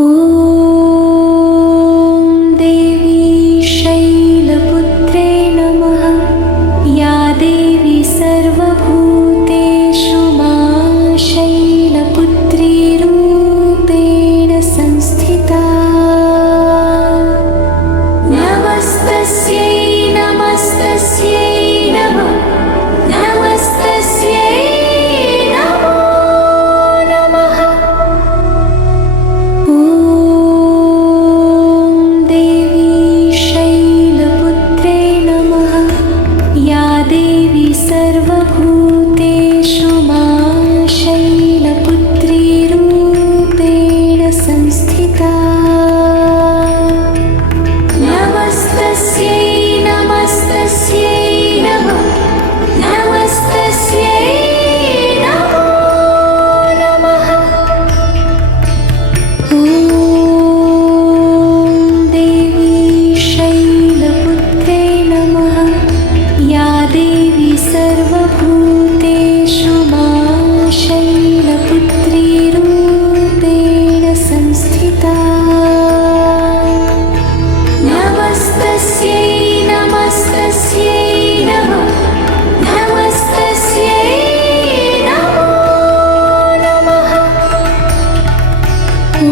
ॐ देवी शैलपुत्रे नमः। या देवी सर्वभूतेषु मां शैलपुत्री रूपेण संस्थिता। नमस्तस्यै नमस्तस्यै नमः। नमस्तस्यै नमो नमः। ॐ देवी शैलपुत्रे नमः। या देवी सर्वभूतेषु मां शैलपुत्री रूपेण संस्थिता। नमस्तस्यै नमस्तस्यै नमः। नमस्तस्यै नमो नमः। ॐ देवी शैलपुत्रे नमः। या देवी सर्वभूतेषु मां शैलपुत्री रूपेण संस्थिता। नमस्तस्यै नमस्तस्यै नमः। नमस्तस्यै नमो नमः। ॐ